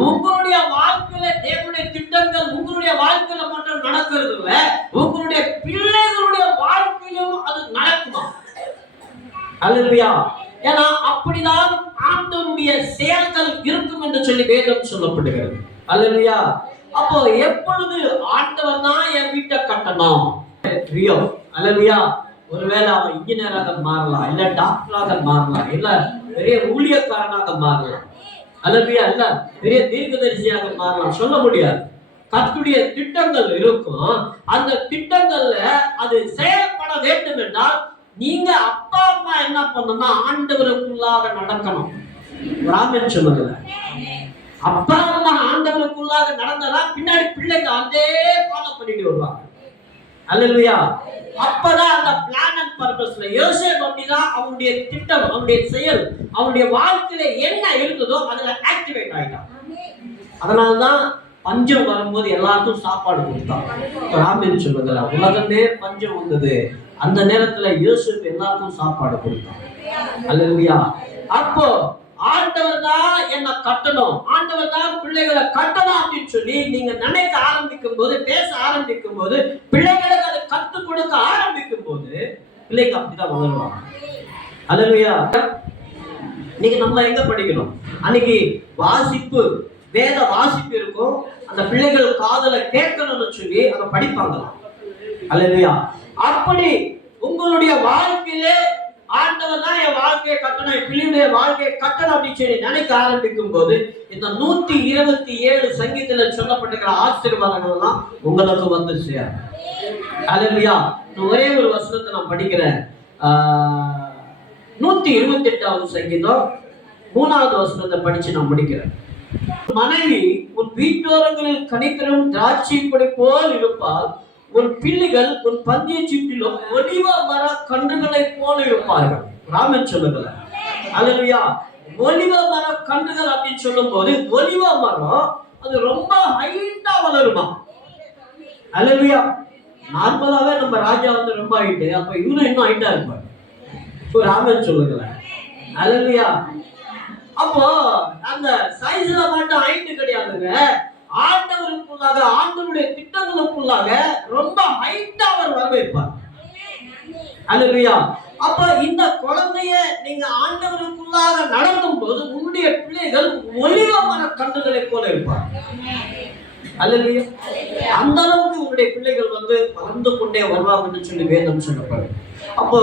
உங்களுடைய வாழ்க்கையில தேவனுடைய திட்டங்கள் உங்களுடைய வாழ்க்கையில மட்டும் நடக்கிறது இல்ல, உங்களுடைய பிள்ளைகளுடைய வாழ்க்கையிலும் அது நடக்குமா? அல்லேலூயா. ஏன்னா அப்படிதான் ஆண்டவருடைய செயல்கள் இருக்கும் என்று சொல்லி வேதம் சொல்லப்படுகிறது. அல்லேலூயா. அப்போ எப்பொழுது ஆண்டவர் தான் என் வீட்டை கட்டணும், அல்லேலூயா. ஒருவேளை அவன் இன்ஜினியராக மாறலாம், இல்ல டாக்டராக மாறலாம், இல்ல பெரிய ஊழியக்காரனாக மாறலாம், அல்லேலூயா, இல்ல பெரிய தீர்க்கதரிசியாக மாறலாம், சொல்ல முடியாது. கர்த்தருடைய திட்டங்கள் இருக்கும். அந்த திட்டங்கள்ல அது செயல்பட வேண்டும் என்றால் நீங்க அப்பா அம்மா என்ன பண்ணணும்னா ஆண்டவருக்குள்ளாக நடக்கணும். ராமன் சொல்லுங்க, அப்பா அம்மா ஆண்டவருக்குள்ளாக நடந்ததா பின்னாடி பிள்ளைங்க அதே ஃபாலோ பண்ணிட்டு வருவாங்க. அல்லேலூயா. அப்பதான் அந்த பிளான் அண்ட் பர்பஸ்ல யோசேப்பு அப்படிதான் அவனுடைய திட்டம், அவனுடைய செயல், அவனுடைய வாழ்க்கையில என்ன இருக்குதோ அதுல ஆக்டிவேட் ஆயிட்டான். அதனாலதான் பஞ்சம் வரும்போது எல்லாருக்கும் சாப்பாடு கொடுத்தான். ராமன் சொல்லுங்க, உலகமே பஞ்சம் வந்தது, அந்த நேரத்துல யோசேப்பு எல்லாருக்கும் சாப்பாடு கொடுத்தான். அல்லேலூயா. அப்போ ஆண்டவர் தான் என்ன கட்டணும், ஆண்டவர் தான் பிள்ளைகளை கட்டணும் அப்படின்னு சொல்லி நீங்க நினைக்க ஆரம்பிக்கும் போது, பேச ஆரம்பிக்கும் போது, பிள்ளைகளுக்கு அதை கற்றுக் கொடுக்க ஆரம்பிக்கும் போது பிள்ளைங்க அப்படிதான் வளருவாங்க. அல்லேலூயா. இன்னைக்கு நம்ம எங்க படிக்கணும், அன்னைக்கு வாசிப்பு, வேத வாசிப்பு இருக்கும், அந்த பிள்ளைகள் காதல கேட்கணும்னு சொல்லி அதை படிப்பாங்க. அல்லேலூயா. அப்படி உங்களுடைய வாழ்க்கையிலே ஆண்டவர் தான் என் வாழ்க்கையை கட்டணும், என் பிள்ளையுடைய வாழ்க்கையை கட்டணும் அப்படின்னு சொல்லி நினைக்க ஆரம்பிக்கும் போது இந்த 127 சங்கீதத்தில் சொல்லப்பட்டிருக்கிற ஆசீர்வாதங்கள் எல்லாம் உங்களுக்கு வந்து சேரும். அல்லேலூயா. ஒரே ஒரு வசனத்தை நான் படிக்கிறேன். 128வது சங்கீதம் 3வது வசனத்தை படிச்சு நான் முடிக்கிறேன். மனைவி உன் வீட்டோரங்களில் கனிதரும் திராட்சை கொடி போல் இருப்பால், உன் பிள்ளைகள் உன் பந்திய சீட்டிலும் ஒலிவ மர கன்றுகளை போல இருப்பார்கள். ராமன் சொல்லுங்க. அல்லேலூயா. ஒலிவ மர கன்றுகள் அப்படின்னு சொல்லும் போது ஒலிவ மரம் அது ரொம்ப ஹைட்டா வளருமா. அல்லேலூயா. நார்மலாவே நம்ம ராஜா வந்து ரொம்ப ஹைட்டு, அப்ப இவரும் இன்னும் ஹைட்டா இருப்பார். ராமன் சொல்லுங்க. அல்லேலூயா. அப்போ அந்த சைஸ்ல மட்டும் ஹைட்டு கிடையாதுங்க, ஆண்டவருக்குள்ளாக ஆண்டவருடைய திட்டங்களுக்குள்ளாக ரொம்ப ஹைட்டா அவர் வர வைப்பார். அல்லேலூயா. அப்ப இந்த குழந்தைய நீங்க ஆண்டவருக்குள்ளாக நடத்தும் போது உங்களுடைய பிள்ளைகள் ஒலிவ மர கன்றுகளை போல இருப்பார். அல்லேலூயா. அந்த அளவுக்கு உங்களுடைய பிள்ளைகள் வந்து வளர்ந்து கொண்டே வருவாங்கன்னு சொல்லி வேதம் சொல்லப்படுது. அப்போ